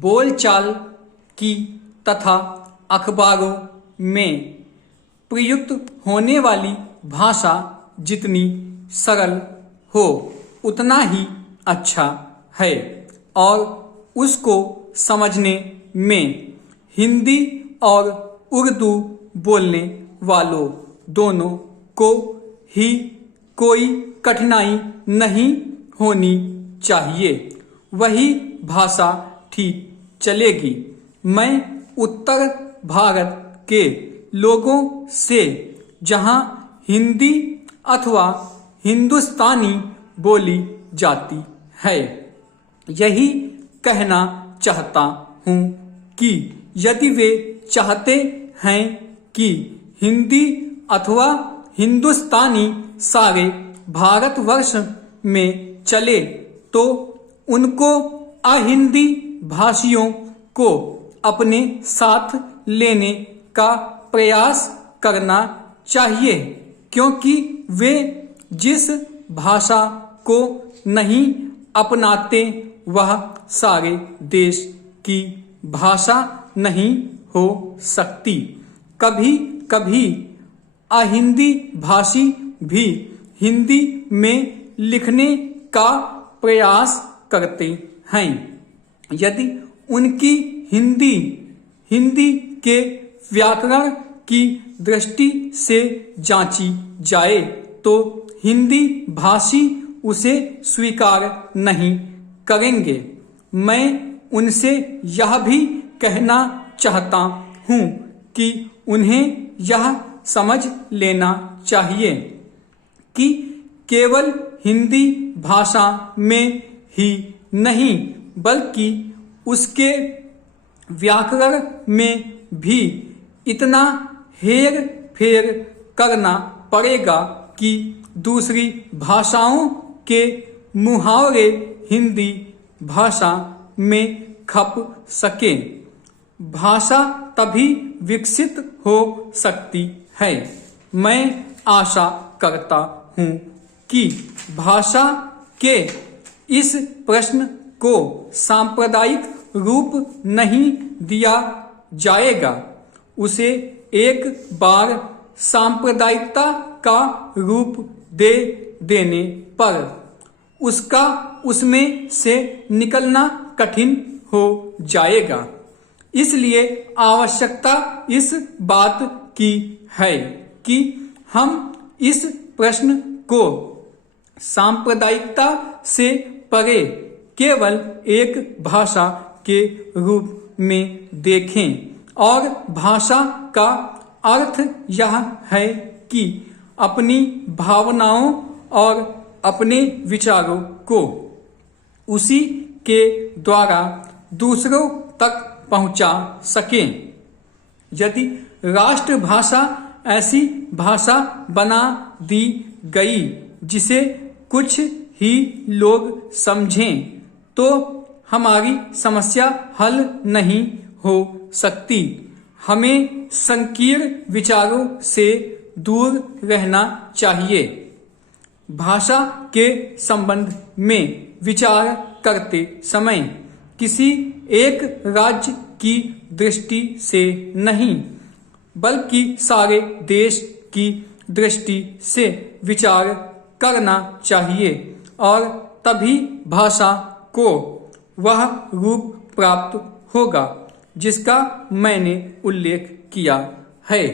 बोलचाल की तथा अखबारों में प्रयुक्त होने वाली भाषा जितनी सरल हो उतना ही अच्छा है और उसको समझने में हिंदी और उर्दू बोलने वालों दोनों को ही कोई कठिनाई नहीं होनी चाहिए। वही भाषा ठीक चलेगी। मैं उत्तर भारत के लोगों से जहाँ हिंदी अथवा हिंदुस्तानी बोली जाती है यही कहना चाहता हूँ कि यदि वे चाहते हैं कि हिंदी अथवा हिंदुस्तानी सारे भारतवर्ष में चले तो उनको अहिंदी भाषियों को अपने साथ लेने का प्रयास करना चाहिए, क्योंकि वे जिस भाषा को नहीं अपनाते वह सारे देश की भाषा नहीं हो सकती। कभी कभी अहिंदी भाषी भी हिंदी में लिखने का प्रयास करते हैं। यदि उनकी हिंदी के व्याकरण की दृष्टि से जांची जाए तो हिंदी भाषी उसे स्वीकार नहीं करेंगे। मैं उनसे यह भी कहना चाहता हूँ कि उन्हें यह समझ लेना चाहिए कि केवल हिंदी भाषा में ही नहीं बल्कि उसके व्याकरण में भी इतना हेर फेर करना पड़ेगा कि दूसरी भाषाओं के मुहावरे हिंदी भाषा में खप सके। भाषा तभी विकसित हो सकती है। मैं आशा करता हूँ कि भाषा के इस प्रश्न को सांप्रदायिक रूप नहीं दिया जाएगा। उसे एक बार सांप्रदायिकता का रूप दे देने पर उसका उसमें से निकलना कठिन हो जाएगा। इसलिए आवश्यकता इस बात की है कि हम इस प्रश्न को सांप्रदायिकता से परे केवल एक भाषा के रूप में देखें और भाषा का अर्थ यह है कि अपनी भावनाओं और अपने विचारों को उसी के द्वारा दूसरों तक पहुंचा सकें। यदि राष्ट्रभाषा ऐसी भाषा बना दी गई जिसे कुछ ही लोग समझें तो हमारी समस्या हल नहीं हो सकती। हमें संकीर्ण विचारों से दूर रहना चाहिए। भाषा के संबंध में विचार करते समय किसी एक राज्य की दृष्टि से नहीं बल्कि सारे देश की दृष्टि से विचार करना चाहिए और तभी भाषा को वह रूप प्राप्त होगा जिसका मैंने उल्लेख किया है।